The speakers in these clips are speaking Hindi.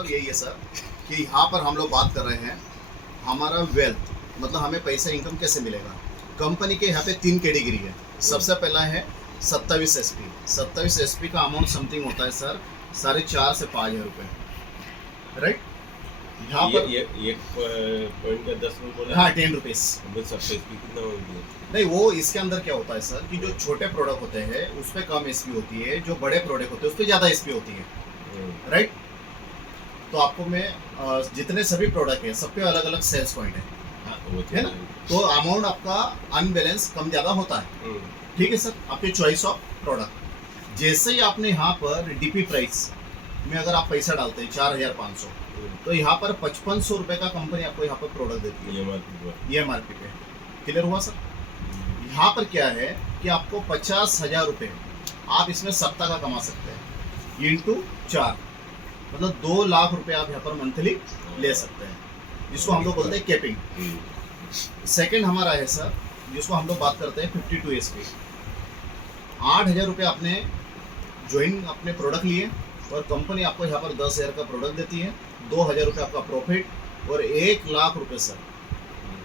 मतलब यही है सर कि यहाँ पर हम लोग बात कर रहे हैं हमारा वेल्थ, मतलब हमें पैसा इनकम कैसे मिलेगा। कंपनी के यहाँ पे 3 कैटेगरी है। सबसे पहला है 27 SP। 27 SP का अमाउंट समथिंग होता है सर 4.5 से 5 हज़ार रुपये, राइट। यहाँ पर एक पॉइंट का 10 रुपये बोला। हाँ 10 रुपीज़। कितना होगी? नहीं, वो इसके अंदर क्या होता है सर कि जो छोटे प्रोडक्ट होते हैं उस पर कम SP होती है, जो बड़े प्रोडक्ट होते हैं उस पर ज़्यादा SP होती है, राइट। तो आपको मैं जितने सभी प्रोडक्ट है सब पे अलग अलग सेल्स पॉइंट है ना, तो अमाउंट आपका अनबैलेंस कम ज़्यादा होता है, ठीक है सर। आपके चॉइस ऑफ प्रोडक्ट, जैसे ही आपने यहाँ पर DP प्राइस में अगर आप पैसा डालते हैं 4,500, तो यहाँ पर 5500 रुपये का कंपनी आपको यहाँ पर प्रोडक्ट देती है EMRP पे। क्लियर हुआ सर। यहाँ पर क्या है कि आपको 50,000 रुपये आप इसमें सप्ताह का कमा सकते हैं इंटू 4, मतलब 2 लाख रुपए आप यहाँ पर मंथली ले सकते हैं, जिसको हम लोग बोलते हैं कैपिंग। सेकंड हमारा है सर जिसको हम लोग बात करते हैं 52 SP। 8,000 रुपये आपने ज्वाइन अपने प्रोडक्ट लिए और कंपनी आपको यहाँ पर 10,000 का प्रोडक्ट देती है, 2,000 रुपये आपका प्रॉफिट और 1 लाख रुपये सर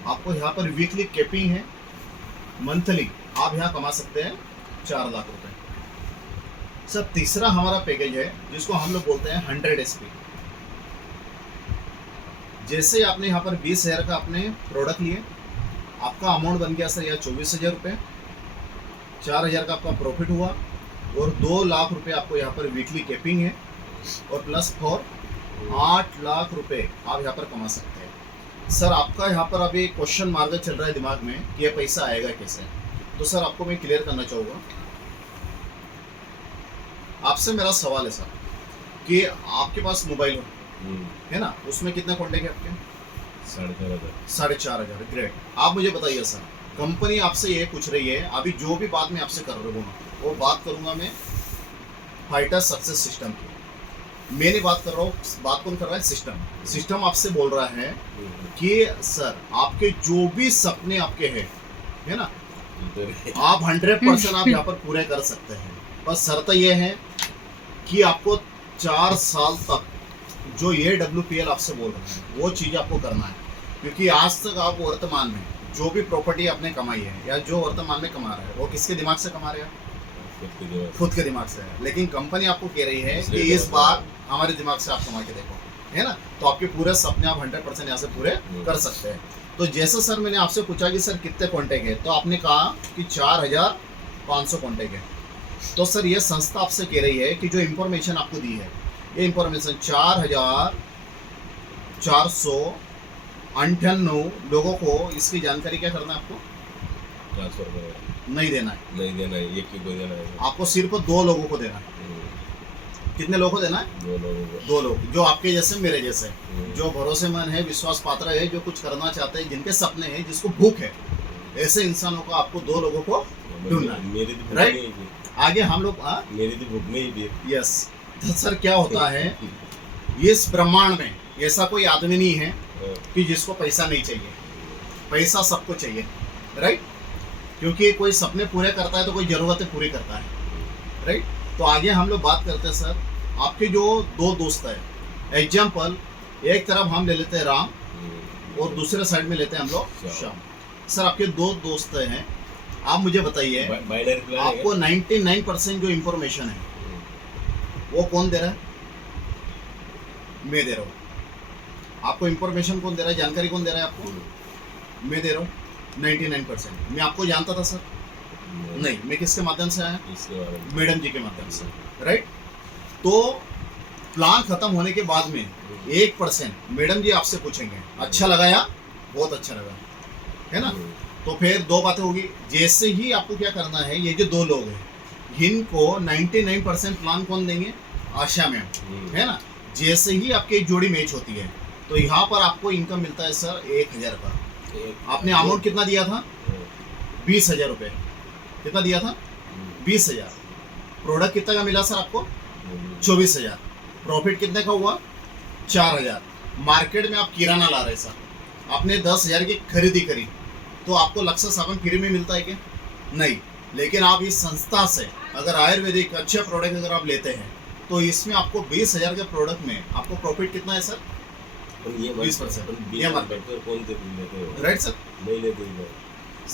आपको यहाँ पर वीकली कैपिंग है। मंथली आप यहाँ कमा सकते हैं 4 लाख रुपये। सर तीसरा हमारा पैकेज है जिसको हम लोग बोलते हैं 100 SP। जैसे आपने यहाँ पर 20,000 का अपने प्रोडक्ट लिए, आपका अमाउंट बन गया सर यहाँ 24,000 रुपये, 4,000 का आपका प्रॉफिट हुआ और 2 लाख रुपए आपको यहाँ पर वीकली कैपिंग है और प्लस फॉर 8 लाख रुपए आप यहाँ पर कमा सकते हैं। सर आपका यहाँ पर अभी क्वेश्चन मार्क चल रहा है दिमाग में कि ये पैसा आएगा कैसे, तो सर आपको मैं क्लियर करना चाहूँगा। आपसे मेरा सवाल है सर कि आपके पास मोबाइल है ना, उसमें कितने कॉन्टेक्ट है आपके? 4,500। ग्रेट। आप मुझे बताइए सर, कंपनी आपसे ये पूछ रही है, अभी जो भी बात मैं आपसे कर रहा हूँ वो बात करूँगा मैं फाइटर सक्सेस सिस्टम की। मैंने बात कर रहा हूँ, बात कौन कर रहा है? सिस्टम आपसे बोल रहा है कि सर आपके जो भी सपने आपके हैं है ना, आप 100% आप यहाँ पर पूरे कर सकते हैं। बस शर्त ये है कि आपको 4 साल तक जो ये WPL आपसे बोल रहे हैं वो चीज़ आपको करना है, क्योंकि आज तक आप वर्तमान में जो भी प्रॉपर्टी आपने कमाई है या जो वर्तमान में कमा रहे हैं वो किसके दिमाग से कमा रहे हैं? खुद के दिमाग से है। लेकिन कंपनी आपको कह रही है कि इस बार हमारे दिमाग से आप कमा के देखो, है ना, तो आपके पूरे सपने आप 100% यहाँ से पूरे कर सकते हैं। तो जैसे सर मैंने आपसे पूछा कि सर कितने कॉन्टेक्ट है, तो आपने कहा कि 4,500 कॉन्टेक्ट है। तो सर ये संस्था आपसे कह रही है कि जो इन्फॉर्मेशन आपको दी है ये इन्फॉर्मेशन 4,498 लोगों को इसकी जानकारी क्या करना है? आपको ट्रांसफर नहीं देना है, एक ही को देना है, आपको सिर्फ 2 लोगों को देना है। कितने लोगों को देना है? 2 लोग, जो आपके जैसे मेरे जैसे, जो भरोसेमंद है, विश्वास पात्र है, जो कुछ करना चाहते हैं, जिनके सपने हैं, जिसको भूख है, ऐसे इंसानों को आपको 2 लोगों को ढूंढना है, राइट। आगे हम लोग मेरी तो भूख नहीं भी। यस। तो सर क्या होता है, इस ब्रह्मांड में ऐसा कोई आदमी नहीं है कि जिसको पैसा नहीं चाहिए। पैसा सबको चाहिए, राइट, क्योंकि कोई सपने पूरे करता है तो कोई ज़रूरतें पूरी करता है, राइट। तो आगे हम लोग बात करते हैं सर, आपके जो 2 दोस्त है, एग्जाम्पल एक तरफ हम ले लेते हैं राम और दूसरे साइड में लेते हैं हम लोग श्याम। सर आपके 2 दोस्त हैं, आप मुझे बताइए आपको 99% जो इन्फॉर्मेशन है वो कौन दे रहा है? मैं दे रहा हूँ। आपको इन्फॉर्मेशन कौन दे रहा है, जानकारी कौन दे रहा है आपको? मैं दे रहा हूँ 99%। मैं आपको जानता था सर? नहीं। मैं किसके माध्यम से आया? मैडम जी के माध्यम से, राइट। तो प्लान खत्म होने के बाद में 1% मैडम जी आपसे पूछेंगे अच्छा लगा या बहुत अच्छा लगा, है ना। तो फिर 2 बातें होगी। जैसे ही आपको क्या करना है, ये जो 2 लोग हैं इनको 99% प्लान कौन देंगे? आशा मैम, है ना। जैसे ही आपकी एक जोड़ी मैच होती है तो यहाँ पर आपको इनकम मिलता है सर 1,000 का। आपने अमाउंट कितना दिया था? 20,000 रुपये। कितना दिया था? 20,000। प्रोडक्ट कितना का मिला सर आपको? 24,000। प्रॉफिट कितने का हुआ? 4,000। मार्केट में आप किराना ला रहे सर, आपने 10,000 की खरीदी करी तो आपको लक्ष्य साबुन फ्री में मिलता है क्या? नहीं। लेकिन आप इस संस्था से अगर आयुर्वेदिक अच्छे प्रोडक्ट अगर आप लेते हैं तो इसमें आपको 20,000 के प्रोडक्ट में आपको प्रॉफिट कितना है सर? पण ये 20%. पण ये ये मार्केट. मार्केट कौन दे लेते हो? Right sir. नहीं लेते लोग,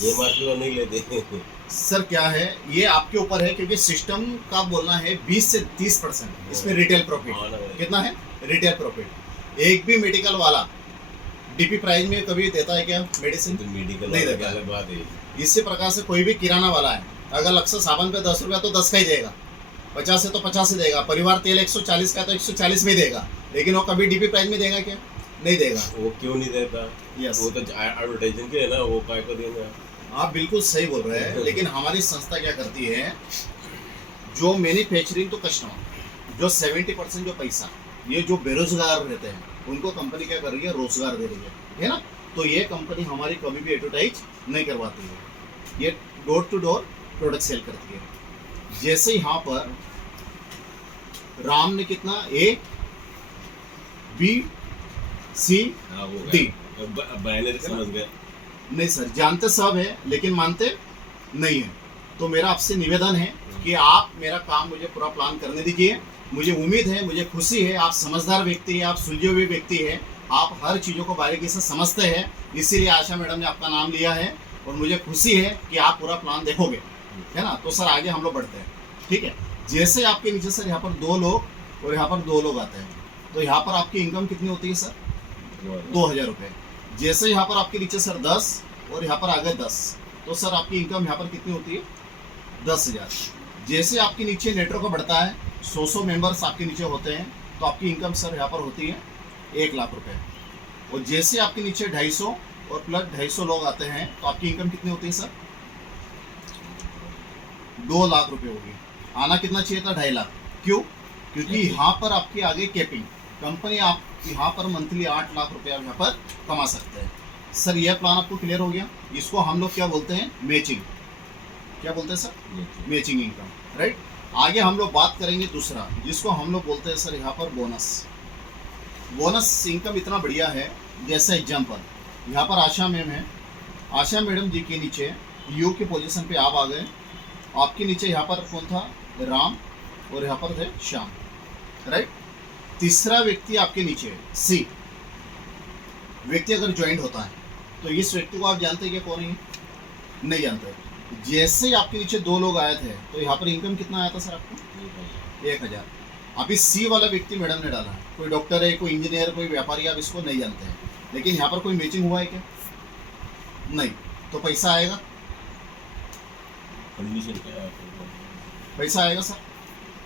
ये मार्केट में नहीं लेते। सर क्या है, ये आपके ऊपर है क्योंकि सिस्टम का बोलना है 20 से 30% इसमें रिटेल प्रॉफिट. हाँ ना भाई। कितना है रिटेल प्रॉफिट? एक भी मेडिकल वाला डीपी प्राइस में कभी देता है क्या मेडिसिन? तो मेडिकल नहीं वाला देता। अलग बात है। इसी प्रकार से कोई भी किराना वाला है, अगर लक्ष्य साबुन पे 10 रुपया तो 10 का ही देगा, 50 है तो 50 ही देगा, परिवार तेल 140 का तो 140 में देगा, लेकिन वो कभी डीपी प्राइस में देगा क्या? नहीं देगा. वो क्यों नहीं देता? यस, वो तो एडवर्टाइजिंग के है ना, वो काय को देंगे। आप बिल्कुल सही बोल रहे हैं. लेकिन हमारी संस्था क्या करती है, जो मैन्युफैक्चरिंग तो कस्टमर, जो 70% जो पैसा, ये जो बेरोजगार रहते हैं उनको कंपनी क्या कर रही है, रोजगार दे रही है ना. तो ये कंपनी हमारी कभी भी एडवर्टाइज नहीं करवाती है, ये door to door product sale करती है. जैसे यहाँ पर राम ने कितना A B C हाँ वो D, बैनर समझ गए। नहीं सर, जानते सब है लेकिन मानते नहीं है. तो मेरा आपसे निवेदन है कि आप मेरा काम मुझे पूरा प्लान करने दीजिए. मुझे उम्मीद है, मुझे खुशी है, आप समझदार व्यक्ति हैं, आप सुलझे हुए व्यक्ति हैं, आप हर चीज़ों को बारीकी से समझते हैं, इसीलिए आशा मैडम ने आपका नाम लिया है और मुझे खुशी है कि आप पूरा प्लान देखोगे, है ना. तो सर आगे हम लोग बढ़ते हैं, ठीक है. जैसे आपके नीचे सर यहाँ पर 2 लोग और यहाँ पर 2 लोग आते हैं, तो यहाँ पर आपकी इनकम कितनी होती है सर? 2,000 रुपये. जैसे यहाँ पर आपके नीचे सर 10 और यहाँ पर आगे 10, तो सर आपकी इनकम यहाँ पर कितनी होती है? 10,000. जैसे आपके नीचे नेटवर्क बढ़ता है, 100 मेंबर्स आपके नीचे होते हैं, तो आपकी इनकम सर यहाँ पर होती है 1 लाख रुपए. और जैसे आपके नीचे 250 और प्लस 250 लोग आते हैं, तो आपकी इनकम कितनी होती है सर? 2 लाख रुपए होगी. आना कितना चाहिए था? 2.5 लाख. क्यों? क्योंकि यहाँ पर आपके आगे कैपिंग कंपनी, आप यहाँ पर मंथली 8 लाख रुपए आप यहाँ पर कमा सकते हैं. सर यह प्लान आपको क्लियर हो गया? इसको हम लोग क्या बोलते हैं? मैचिंग. क्या बोलते हैं सर? Matching income, right. आगे हम लोग बात करेंगे दूसरा, जिसको हम लोग बोलते हैं सर यहाँ पर बोनस. बोनस इनकम इतना बढ़िया है. जैसे एग्जाम्पल यहाँ पर आशा मैम है, आशा मैडम जी के नीचे यू की पोजीशन पे आप आ गए. आपके नीचे यहाँ पर कौन था? राम, और यहाँ पर थे श्याम, राइट. तीसरा व्यक्ति आपके नीचे सी व्यक्ति अगर ज्वाइंट होता है, तो इस व्यक्ति को आप जानते हैं क्या कौन है? नहीं जानते. जैसे ही आपके नीचे 2 लोग आए थे, तो यहाँ पर इनकम कितना आया था सर आपको? 1,000. अभी सी वाला व्यक्ति मैडम ने डाला है, कोई डॉक्टर है, कोई इंजीनियर, कोई व्यापारी, आप इसको नहीं जानते हैं, लेकिन यहाँ पर कोई मैचिंग हुआ है क्या? नहीं. तो पैसा आएगा? कंडीशन क्या है? पैसा आएगा सर?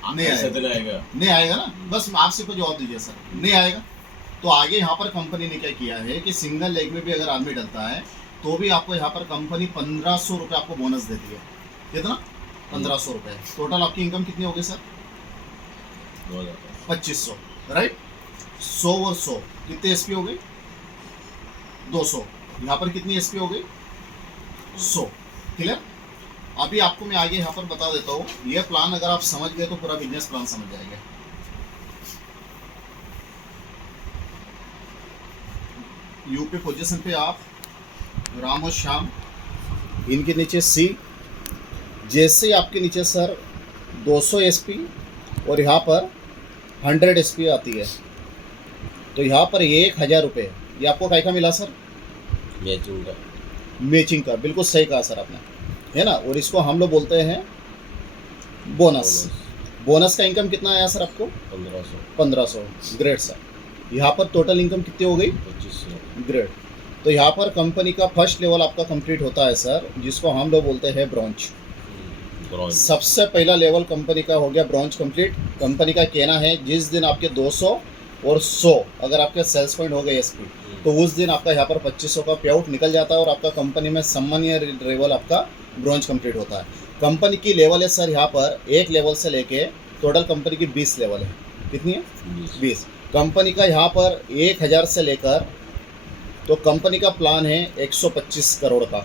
नहीं पैसा आएगा. तो आएगा। नहीं आएगा ना. बस आप सिर्फ जवाब दीजिए सर, नहीं आएगा. तो आगे यहाँ पर कंपनी ने क्या किया है कि सिंगल लेग में भी अगर आदमी डलता है, तो भी आपको यहाँ पर कंपनी 1,500 रुपये आपको बोनस देती है. कितना? 1,500 रुपये. टोटल आपकी इनकम कितनी होगी सर? 2,500, राइट. 100 और 100 कितने एसपी हो गई? 200. यहाँ पर कितनी एसपी हो गई? 100. क्लियर. अभी आपको मैं आगे यहाँ पर बता देता हूँ. यह प्लान अगर आप समझ गए तो पूरा बिजनेस प्लान समझ जाएंगे. यूपी पोजीशन पे आप राम और श्याम, इनके नीचे सी. जैसे आपके नीचे सर 200 एसपी और यहाँ पर 100 एसपी आती है, तो यहाँ पर 1,000 रुपये ये आपको काय का मिला सर? मैचिंग का. मैचिंग का. बिल्कुल सही कहा सर आपने, है ना. और इसको हम लोग बोलते हैं बोनस. बोनस का इनकम कितना आया सर आपको? 1,500. Great sir. यहाँ पर टोटल इनकम कितनी हो गई? 2500. ग्रेट. तो यहाँ पर कंपनी का फर्स्ट लेवल आपका कंप्लीट होता है सर, जिसको हम लोग बोलते हैं ब्रॉन्ज. सबसे पहला लेवल कंपनी का हो गया ब्रॉन्ज कंप्लीट. कंपनी का कहना है जिस दिन आपके 200 और 100 अगर आपके सेल्स पॉइंट हो गए एसपी, तो उस दिन आपका यहाँ पर 2,500 का पे आउट निकल जाता है और आपका कंपनी में सम्मानीय लेवल आपका ब्रॉन्ज कंप्लीट होता है. कंपनी की लेवल है सर यहाँ पर, एक लेवल से लेके टोटल कंपनी की 20 लेवल है. कितनी है? 20. कंपनी का यहाँ पर 1,000 से लेकर, तो कंपनी का प्लान है 125 करोड़ का.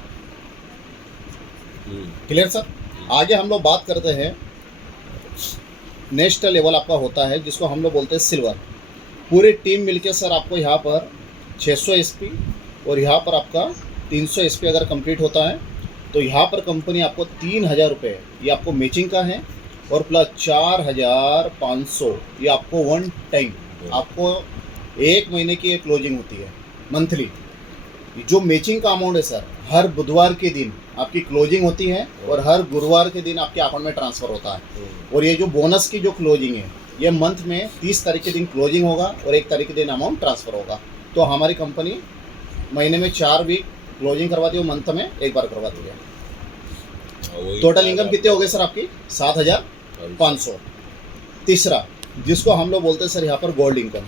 Clear sir. आगे हम लोग बात करते हैं, नेक्स्ट लेवल आपका होता है जिसको हम लोग बोलते हैं सिल्वर. पूरी टीम मिलके सर आपको यहाँ पर 600 एसपी और यहाँ पर आपका 300 एसपी अगर कंप्लीट होता है, तो यहाँ पर कंपनी आपको 3,000 रुपये ये आपको मैचिंग का है और प्लस 4,500 ये आपको वन टाइम, आपको एक महीने की एक क्लोजिंग होती है मंथली। जो मैचिंग का अमाउंट है सर, हर बुधवार के दिन आपकी क्लोजिंग होती है और हर गुरुवार के दिन आपके अकाउंट में ट्रांसफ़र होता है। और ये जो बोनस की जो क्लोजिंग है, ये मंथ में 30 तारीख के दिन क्लोजिंग होगा और 1 तारीख के दिन अमाउंट ट्रांसफ़र होगा। तो हमारी कंपनी महीने में 4 वीक क्लोजिंग करवाती है, मंथ में एक बार करवाती है। टोटल इनकम कितने हो गए सर आपकी? 7,500। तीसरा, जिसको हम लोग बोलते हैं सर यहाँ पर गोल्ड इनकम।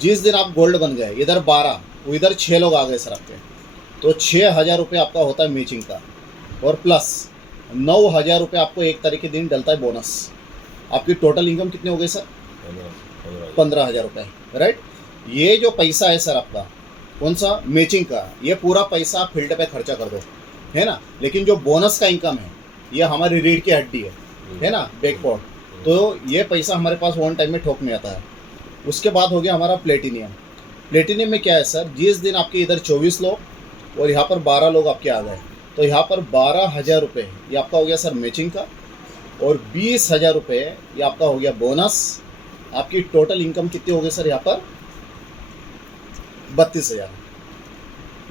जिस दिन आप गोल्ड बन गए, इधर 12 इधर 6 लोग आ गए सर आपके, तो 6,000 रुपये आपका होता है मैचिंग का, और प्लस 9,000 रुपये आपको 1 तारीख के दिन डलता है बोनस। आपकी टोटल इनकम कितनी हो गई सर? 15,000 रुपये, राइट। ये जो पैसा है सर आपका, कौन सा? मैचिंग का। ये पूरा पैसा आप फील्ड पे खर्चा कर दो, है ना। लेकिन जो बोनस का इनकम है, ये हमारी रीढ़ की हड्डी है ना, बैकबोन। तो ये पैसा हमारे पास वन टाइम में ठोक में आता है। उसके बाद हो गया हमारा प्लेटिनियम। प्लेटिनियम में क्या है सर? जिस दिन आपके इधर 24 लोग और यहाँ पर 12 लोग आपके आ गए, तो यहाँ पर 12,000 रुपये ये आपका हो गया सर मैचिंग का, और 20,000 रुपये ये आपका हो गया बोनस। आपकी टोटल इनकम कितनी हो गई सर यहाँ पर? 32,000।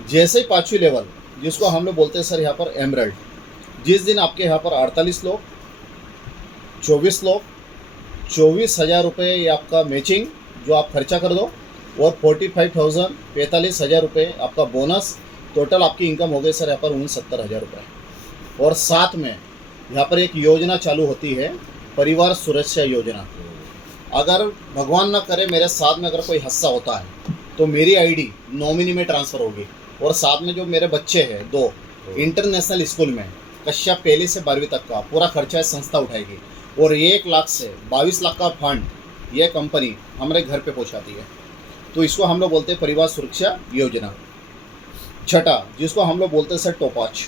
जैसे ही 5वीं लेवल, जिसको हम लोग बोलते हैं सर यहाँ पर एमरल्ड, जिस दिन आपके यहाँ पर 48 लोग, 24 लोग, 24,000 रुपये ये आपका मैचिंग जो आप खर्चा कर दो, और 45,000 45,000 रुपये आपका बोनस। टोटल आपकी इनकम हो गई सर यहाँ पर 69,000 रुपये। और साथ में यहाँ पर एक योजना चालू होती है, परिवार सुरक्षा योजना। अगर भगवान ना करे मेरे साथ में अगर कोई हादसा होता है, तो मेरी आईडी नॉमिनी में ट्रांसफ़र होगी, और साथ में जो मेरे बच्चे हैं 2 इंटरनेशनल स्कूल में कक्षा 1 से 12वीं तक का पूरा खर्चा संस्था उठाएगी, और 1 लाख से 22 लाख का फंड ये कंपनी हमारे घर पे पहुंचाती है। तो इसको हम लोग बोलते हैं परिवार सुरक्षा योजना। छठा, जिसको हम लोग बोलते हैं सर टॉपअच।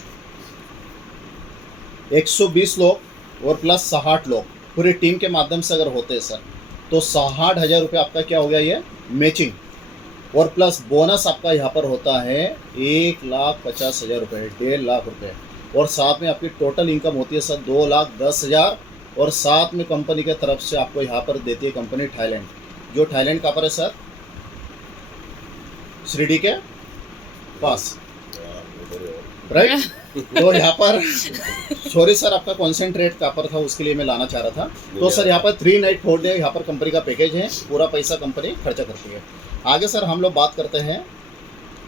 120 लोग और प्लस 60 लोग पूरी टीम के माध्यम से अगर होते हैं सर, तो 60,000 रुपये आपका क्या हो गया ये मैचिंग, और प्लस बोनस आपका यहाँ पर होता है 1,50,000 रुपये, 1.5 लाख रुपये। और साथ में आपकी टोटल इनकम होती है सर 2,10,000। और साथ में कंपनी के तरफ से आपको यहाँ पर देती है कंपनी थाईलैंड, जो थाईलैंड कहाँ पर है सर? शिरडी के पास, राइट। तो यहाँ पर सॉरी सर, आपका कॉन्सेंट्रेट कहाँ पर था उसके लिए मैं लाना चाह रहा था। तो सर यहाँ पर 3 नाइट 4 डे यहाँ पर कंपनी का पैकेज है, पूरा पैसा कंपनी खर्चा करती है। आगे सर हम लोग बात करते हैं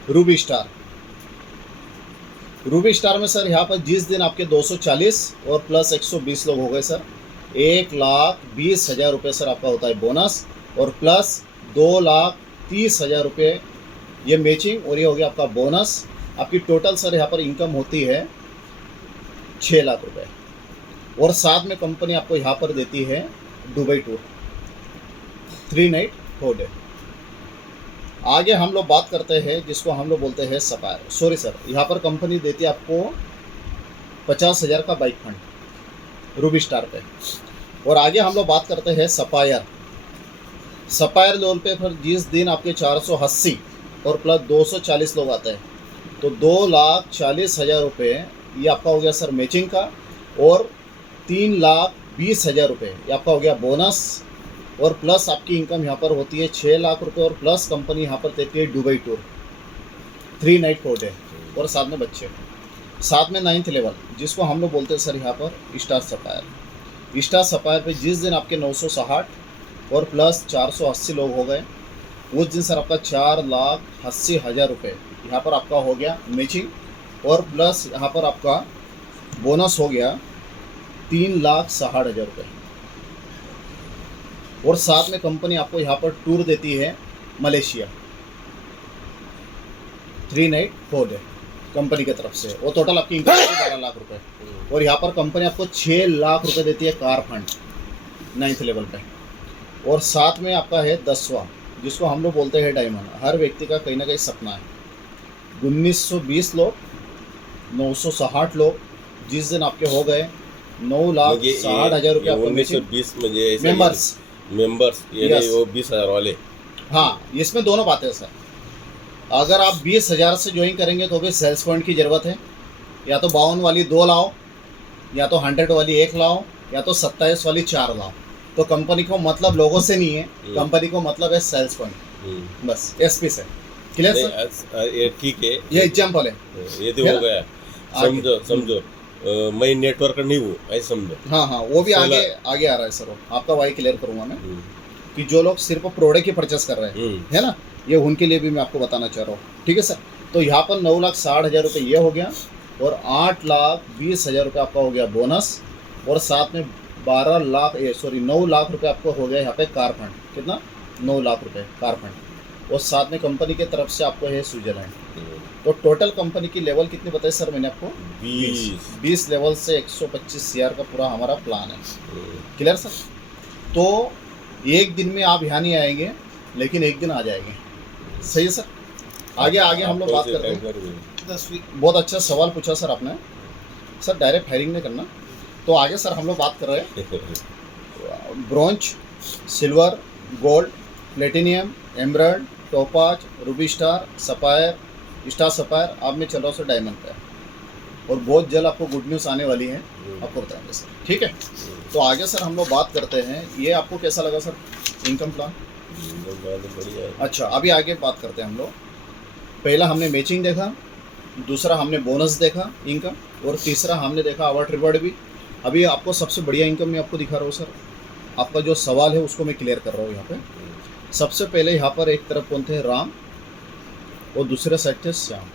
रूबी स्टार। रूबी स्टार में सर यहाँ पर जिस दिन आपके 240 और प्लस 120 लोग हो गए सर, 1,20,000 रुपये सर आपका होता है बोनस, और प्लस 2,30,000 रुपये ये मैचिंग, और ये हो गया आपका बोनस। आपकी टोटल सर यहाँ पर इनकम होती है 6 लाख रुपये। और साथ में कंपनी आपको यहाँ पर देती है दुबई टूर, 3 नाइट 4 डे। आगे हम लोग बात करते हैं जिसको हम लोग बोलते हैं सपायर। सॉरी सर, यहाँ पर कंपनी देती है आपको 50,000 का बाइक फंड रूबी स्टार पे। और आगे हम लोग बात करते हैं सपायर। सपायर लेवल पे फिर जिस दिन आपके 480 और प्लस 240 लोग आते हैं, तो 2,40,000 रुपये ये आपका हो गया सर मैचिंग का, और 3,20,000 रुपये ये आपका हो गया बोनस। और प्लस आपकी इनकम यहाँ पर होती है 6 लाख रुपये, और प्लस कंपनी यहाँ पर देती है दुबई टूर, 3 नाइट 4 डे, और साथ में बच्चे। साथ में 9th लेवल, जिसको हम लोग बोलते हैं सर यहाँ पर स्टार सपायर। स्टार सपायर पे जिस दिन आपके 960 और प्लस 480 लोग हो गए, उस दिन सर आपका 4,80,000 रुपये यहाँ पर आपका हो गया मैचिंग, और प्लस यहाँ पर आपका बोनस हो गया 3,60,000 रुपये। और साथ में कंपनी आपको यहाँ पर टूर देती है मलेशिया, 3 नाइट 4 डे कंपनी की तरफ से, और टोटल आपकी इनकम 12 लाख रुपये। और यहाँ पर कंपनी आपको 6 लाख रुपये देती है कार फंड 9th लेवल पे। और साथ में आपका है 10वां, जिसको हम लोग बोलते हैं डायमंड। हर व्यक्ति का कहीं ना कहीं सपना है। 1920 लोग, 960 लोग जिस दिन आपके हो गए, 9,60,000 रुपये आपको 1920 में ये मेंबर्स ये नहीं, वो 20,000 वाले। हाँ, इसमें दोनों बातें हैं सर। अगर आप 20,000 से ज्वाइन करेंगे तो भी सेल्स पॉइंट की ज़रूरत है, या तो 52 वाली 2 लाओ, या तो 100 वाली 1 लाओ, या तो 27 वाली 4 लाख। तो कंपनी को मतलब लोगों से नहीं है, कंपनी को मतलब है सेल्स पॉइंट, बस एसपी से। क्लियर नहीं, सर? ये ठीक है, ये एग्जाम्पल है। ये तो है हो ना? गया। आगे। समझो मैं नेटवर्क नहीं हूँ, ऐसे समझो। हाँ हाँ, वो भी आगे आगे आ रहा है सर, वो आपका वाई क्लियर करूंगा मैं कि जो लोग सिर्फ प्रोडक्ट ही परचेस कर रहे हैं, है ना, ये उनके लिए भी मैं आपको बताना चाह रहा हूँ। ठीक है सर? तो यहाँ पर 9,60,000 रुपये ये हो गया, और 8,20,000 रुपये आपका हो गया बोनस, और साथ में 9 लाख रुपये आपको हो गया यहाँ पे कार फंड। कितना? 9 लाख रुपये कार फंड, और साथ में कंपनी की तरफ से आपको है स्विट्जरलैंड। तो टोटल कंपनी की लेवल कितनी बताई सर मैंने आपको? 20 लेवल से 125 CR का पूरा हमारा प्लान है। Clear sir? तो एक दिन में आप यहाँ नहीं आएंगे, लेकिन एक दिन आ जाएंगे। सही है सर? आगे हम लोग बात करते हैं। बहुत अच्छा सवाल पूछा सर आपने। सर डायरेक्ट हायरिंग नहीं करना। तो आगे सर हम लोग बात कर रहे हैं bronze, silver, gold, platinum, emerald, topaz, Ruby star, sapphire, star sapphire. अब मैं चल रहा हूँ सर डायमंड पे, और बहुत जल्द आपको गुड न्यूज़ आने वाली है, आपको बताएंगे सर। ठीक है? तो आगे सर हम लोग बात करते हैं, ये आपको कैसा लगा सर इनकम प्लान? अच्छा, अभी आगे बात करते हैं हम लोग। पहला हमने मैचिंग देखा, दूसरा हमने बोनस देखा इनकम, और तीसरा हमने देखा अवार्ड रिवॉर्ड भी। अभी आपको सबसे बढ़िया इनकम मैं आपको दिखा रहा हूँ सर। आपका जो सवाल है उसको मैं क्लियर कर रहा हूँ यहाँ पे। सबसे पहले यहाँ पर एक तरफ कौन थे? राम, और दूसरे साइड थे श्याम।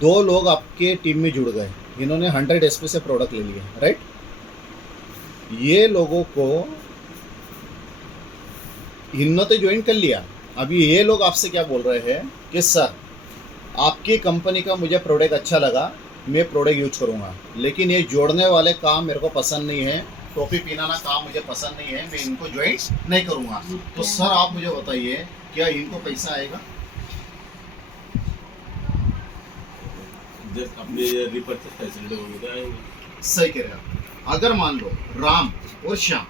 2 लोग आपके टीम में जुड़ गए, इन्होंने 100 SP से प्रोडक्ट ले लिए, राइट? ये लोगों को इन्होंने तो ज्वाइन कर लिया। अभी ये लोग आपसे क्या बोल रहे हैं कि सर आपकी कंपनी का मुझे प्रोडक्ट अच्छा लगा, मैं प्रोडक्ट यूज करूँगा, लेकिन ये जोड़ने वाले काम मेरे को पसंद नहीं है, टोपी पहनाना काम मुझे पसंद नहीं है, मैं इनको ज्वाइन नहीं करूँगा। तो सर आप मुझे बताइए, क्या इनको पैसा आएगा? अपने रिपर्चेस फैसिलिटी होगी तो आएंगे। सही कह रहे हैं। अगर मान लो राम और श्याम,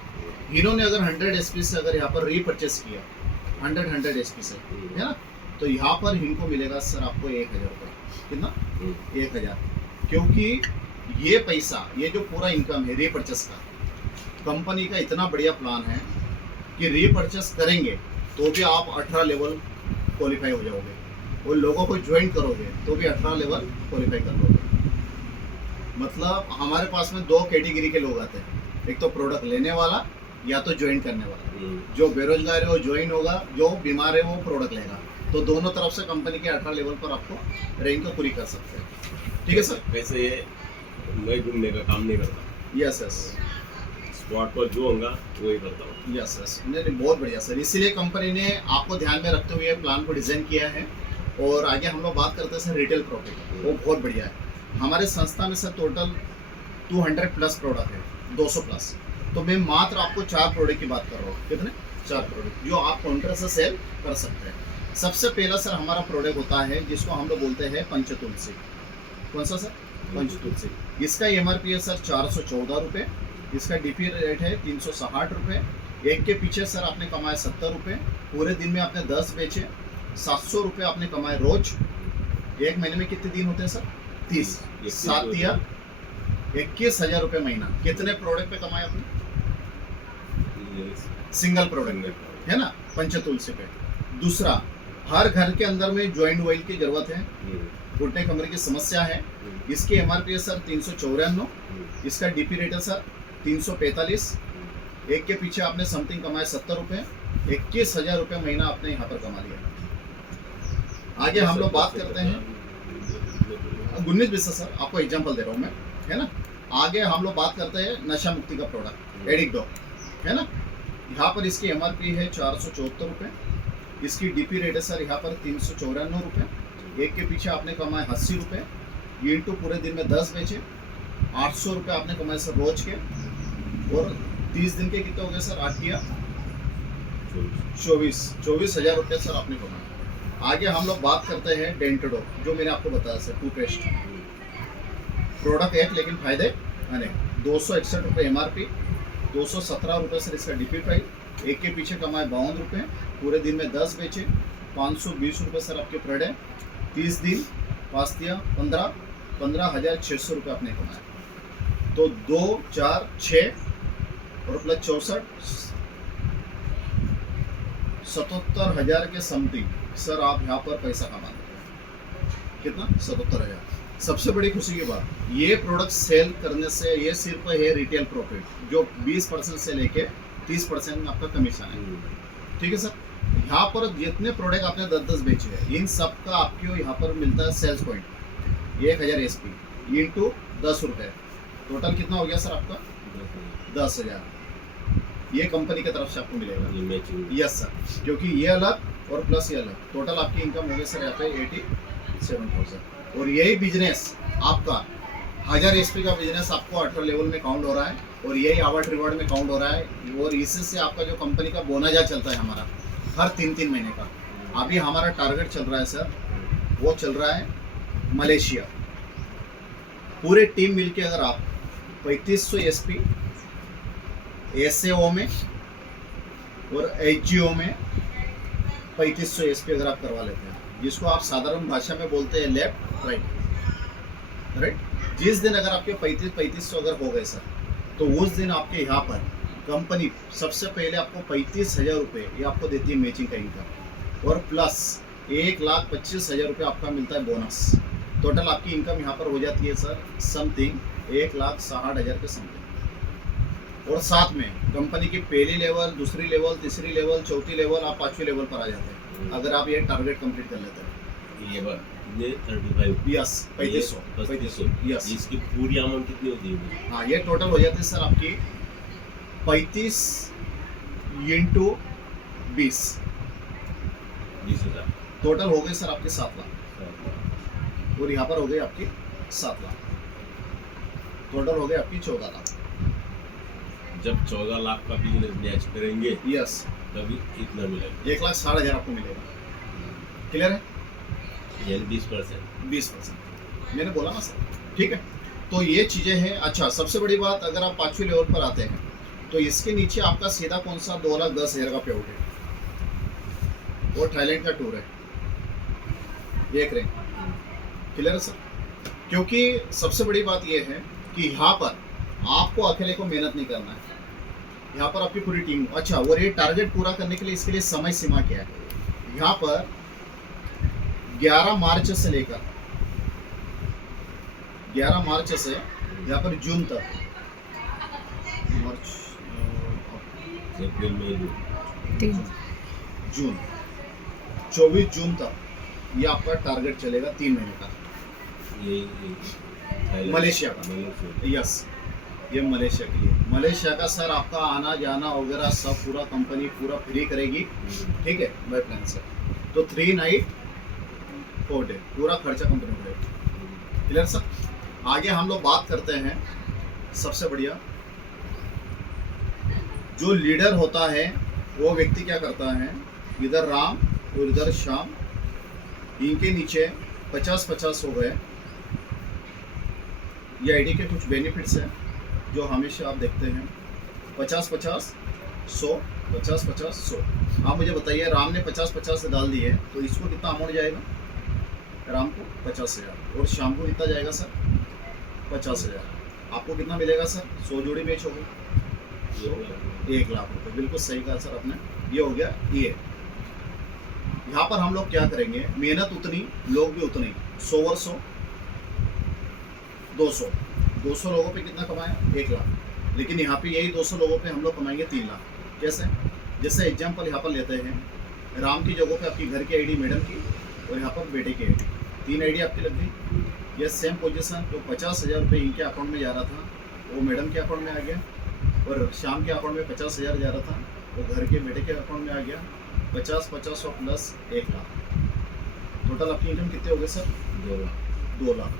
इन्होंने अगर 100 SP से अगर यहाँ पर रीपरचेस किया, 100 SP से, है ना, तो यहाँ पर इनको मिलेगा सर आपको 1,000 रुपये। कितना? 1,000। क्योंकि ये पैसा, ये जो पूरा इनकम है रीपरचेस का, कंपनी का इतना बढ़िया प्लान है कि रीपरचेस करेंगे तो भी आप 18 लेवल क्वालिफाई हो जाओगे, और लोगों को ज्वाइन करोगे तो भी 18 लेवल क्वालिफाई कर लोगे। मतलब हमारे पास में 2 कैटेगरी के लोग आते हैं, एक तो प्रोडक्ट लेने वाला, या तो ज्वाइन करने वाला। जो बेरोजगार है वो ज्वाइन होगा, जो बीमार है वो प्रोडक्ट लेगा। तो दोनों तरफ से कंपनी के 18 लेवल पर आपको रैंक पूरी कर सकते हैं। ठीक है सर? वैसे ये मैं घूमने का काम नहीं करता। यस यस, स्पॉट पर जो होगा वही करता हूँ। यस यस, नहीं बहुत बढ़िया सर। इसीलिए कंपनी ने आपको ध्यान में रखते हुए प्लान को डिज़ाइन किया है। और आगे हम लोग बात करते हैं सर रिटेल प्रॉफिट, वो बहुत बढ़िया है। हमारे संस्था में सर टोटल 200+ प्रोडक्ट है, 200+। तो मैं मात्र आपको 4 प्रोडक्ट की बात कर रहा हूँ। कितने? 4 प्रोडक्ट जो आप काउंटर से सेल कर सकते हैं। सबसे पहला सर हमारा प्रोडक्ट होता है जिसको हम लोग बोलते हैं पंचतुलसी। कौन सा सर? पंचतुलसी। इसका MRP है सर 414 रुपये, इसका DP रेट है 360 रुपये। एक के पीछे सर आपने कमाए 70 रुपये, पूरे दिन में आपने 10 बेचे, 700 रुपये आपने कमाए रोज। एक महीने में कितने दिन होते हैं सर? 30। 7 या 21,000 रुपये महीना। कितने प्रोडक्ट पे कमाए आपने? सिंगल प्रोडक्ट, है ना, पंचतुलसी पे। दूसरा, हर घर के अंदर में जॉइंट ऑयल की जरूरत है, घुटने कमरे की समस्या है। इसकी MRP है सर 394, इसका DP रेट है सर 345। एक के पीछे आपने समथिंग कमाए 70 रुपये, 21,000 रुपये महीना आपने यहाँ पर कमा लिया। आगे हम लोग बात करते हैं 19 भी सर, आपको एग्जांपल दे रहा हूँ मैं, है ना। आगे हम लोग बात करते हैं नशा मुक्ति का प्रोडक्ट एडिक्टो, है ना। यहाँ पर इसकी MRP है 474 रुपये, इसकी DP रेट है सर यहाँ पर 394 रुपये। एक के पीछे आपने कमाए 80 रुपये, इंटू पूरे दिन में 10 बेचे, 800 रुपये आपने कमाए सर रोज के। और 30 दिन के कितने हो गए सर? 8 या 24,000 रुपये सर आपने कमाए। आगे हम लोग बात करते हैं डेंटोडो, जो मैंने आपको बताया सर टूथपेस्ट। प्रोडक्ट एक लेकिन फायदे अनेक। 261 रुपये MRP, 217 रुपये सर इसका DP प्राइस। एक के पीछे कमाए 52 रुपये, पूरे दिन में 10 बेचे, 520 रुपये सर आपके पर डे। 30 दिन 5 या 15,600 रुपये आपने कमाए। तो 2, 4, 6, और प्लस 77,000 के समथिंग सर आप यहाँ पर पैसा कमा लेते हैं। कितना? 77,000। सबसे बड़ी खुशी की बात, ये प्रोडक्ट सेल करने से ये सिर्फ है रिटेल प्रॉफिट, जो 20% से लेके 30% आपका कमीशन है। ठीक है सर। यहाँ पर जितने प्रोडक्ट आपने 10-10 बेचे हैं, इन सब का आपको यहाँ पर मिलता है सेल्स पॉइंट 1000 SP इंटू 10 रुपये। टोटल कितना हो गया सर आपका? 10,000। ये कंपनी की तरफ से आपको मिलेगा। यस सर, क्योंकि ये अलग और प्लस ये अलग, टोटल आपकी इनकम होगी सर यहाँ पे 87,000। और यही बिजनेस आपका 1000 SP का बिजनेस आपको 18 लेवल में काउंट हो रहा है, और यही अवार्ड रिवॉर्ड में काउंट हो रहा है। और इसी से आपका जो कंपनी का बोनाजा चलता है हमारा हर 3-3 महीने का। अभी हमारा टारगेट चल रहा है सर, वो चल रहा है मलेशिया। पूरे टीम मिलके अगर आप 3500 SP SAO में और HGO में 3500 SP अगर आप करवा लेते हैं, जिसको आप साधारण भाषा में बोलते हैं लेफ्ट राइट। जिस दिन अगर आपके 3500 अगर हो गए सर, तो उस दिन आपके यहाँ पर कंपनी सबसे पहले आपको 35,000 रुपये ये आपको देती है मैचिंग का इनकम, और प्लस 1,25,000 रुपये आपका मिलता है बोनस। टोटल आपकी इनकम यहाँ पर हो जाती है सर समथिंग 1,60,000 के समथिंग। और साथ में कंपनी की पहली लेवल, दूसरी लेवल, तीसरी लेवल, चौथी लेवल, आप 5वीं लेवल पर आ जाते हैं अगर आप ये टारगेट कंप्लीट कर लेते हैं। ये 35 यस 3500 यस। इसकी पूरी अमाउंट कितनी होती है? हाँ, ये टोटल हो जाती है सर आपकी 35 इंटू 20 20,000। टोटल हो गए सर आपके 7 लाख, और यहाँ पर हो गए आपके 7 लाख, टोटल हो गए आपकी 14 लाख। जब 14 लाख का बिजनेस मैच करेंगे यस, तभी इतना मिलेगा। 1,60,000 आपको मिलेगा। क्लियर है? यानी 20%। 20% मैंने बोला ना सर। ठीक है, तो ये चीज़ें हैं। अच्छा, सबसे बड़ी बात, अगर आप 5वीं लेवल पर आते हैं तो इसके नीचे आपका सीधा कौन सा 2,10,000 का पे आउट है, वो थाईलैंड का टूर है, देख रहे हैं। क्लियर है सर? क्योंकि सबसे बड़ी बात यह है कि यहाँ पर आपको अकेले को मेहनत नहीं करना है, यहाँ पर आपकी पूरी टीम। अच्छा, और ये टारगेट पूरा करने के लिए इसके लिए समय सीमा क्या है? यहाँ पर 11 मार्च से लेकर 11 मार्च से यहाँ पर जून तक, मार्च अप्रैल मई जून 24 जून तक ये आपका टारगेट चलेगा 3 महीने का। ये मलेशिया का। यस, ये मलेशिया के लिए। मलेशिया का सर आपका आना जाना वगैरह सब पूरा कंपनी पूरा फ्री करेगी। ठीक है, बाय प्लान सर। तो 3 नाइट 4 डे पूरा खर्चा कंपनी उठाएगी। Clear sir? आगे हम लोग बात करते हैं। सबसे बढ़िया जो लीडर होता है वो व्यक्ति क्या करता है, इधर राम और इधर श्याम, इनके नीचे 50-50 हो गए। ये आईडी के कुछ बेनिफिट्स हैं जो हमेशा आप देखते हैं। 50-50 100, 50-50 100। आप मुझे बताइए, राम ने 50-50 से डाल दिए तो इसको कितना अमाउंट जाएगा? राम को 50,000 और शाम को कितना जाएगा सर? 50,000। आपको कितना मिलेगा सर? 100 जोड़ी मैच हो गई, 1 लाख रुपये। बिल्कुल सही कहा सर आपने। ये हो गया ये। यहाँ पर हम लोग क्या करेंगे, मेहनत उतनी, लोग भी उतने। 100 और 100 200 लोगों पे कितना कमाया? 1 लाख। लेकिन यहाँ पे यही 200 लोगों पे हम लोग कमाएंगे 3 लाख। कैसे? जैसे एग्जाम्पल यहाँ पर लेते हैं, राम की जगह पे आपकी घर की आईडी, मैडम की, और यहाँ पर बेटे की आईडी, 3 आईडी आपकी लग गई। ये सेम पोजीशन जो 50,000 रुपये इनके अकाउंट में जा रहा था वो मैडम के अकाउंट में आ गया, और शाम के अकाउंट में 50,000 जा रहा था वो घर के बेटे के अकाउंट में आ गया। 50-50 और प्लस 1 लाख। टोटल आपकी इनकम कितने हो गए सर? 2 लाख।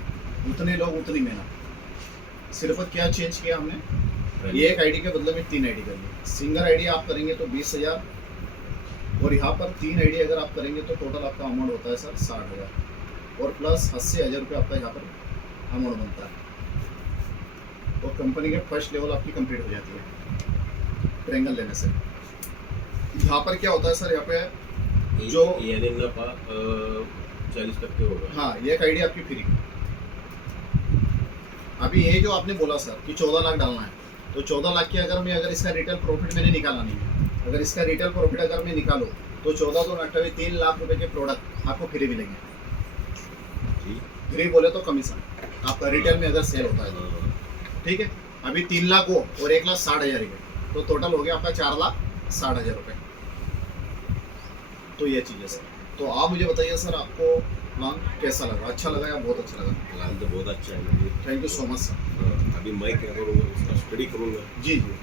उतने लोग उतनी मेहनत। सिर्फ क्या चेंज किया हमने, एक आईडी के बदले में 3 आईडी कर ली। सिंगल आईडी आप करेंगे तो 20,000, और यहाँ पर 3 आईडी अगर आप करेंगे तो टोटल आपका अमाउंट होता है सर 60,000, और प्लस 80,000 रुपये आपका यहाँ पर अमाउंट बनता है। और कंपनी के फर्स्ट लेवल आपकी कंप्लीट हो जाती है ट्रेंगल लेने से। यहाँ पर क्या होता है सर, यहाँ पे जो यानी नफा 40% होगा। हाँ, एक आईडी आपकी फ्री। अभी ये जो आपने बोला सर कि 14 लाख डालना है, तो तो 14 लाख की अगर इसका रिटेल प्रॉफिट मैंने निकाला नहीं है, अगर इसका रिटेल प्रॉफिट अगर मैं निकालूँ तो 14 तो 28 3 लाख रुपए के प्रोडक्ट आपको फ्री मिलेंगे। जी। फ्री बोले तो कमीशन आपका रिटेल में अगर सेल होता है तो, ठीक है। अभी 3 लाख हो और 1,60,000 रुपये, तो टोटल हो गया आपका 4,60,000 रुपये। तो ये चीज़ है सर। तो आप मुझे बताइए सर, आपको प्लान कैसा लगा, अच्छा लगा या बहुत अच्छा लगा? प्लान तो बहुत अच्छा है मुझे। Thank you so much sir. अभी मैं क्या करूँगा, उसका स्टडी करूँगा। जी जी।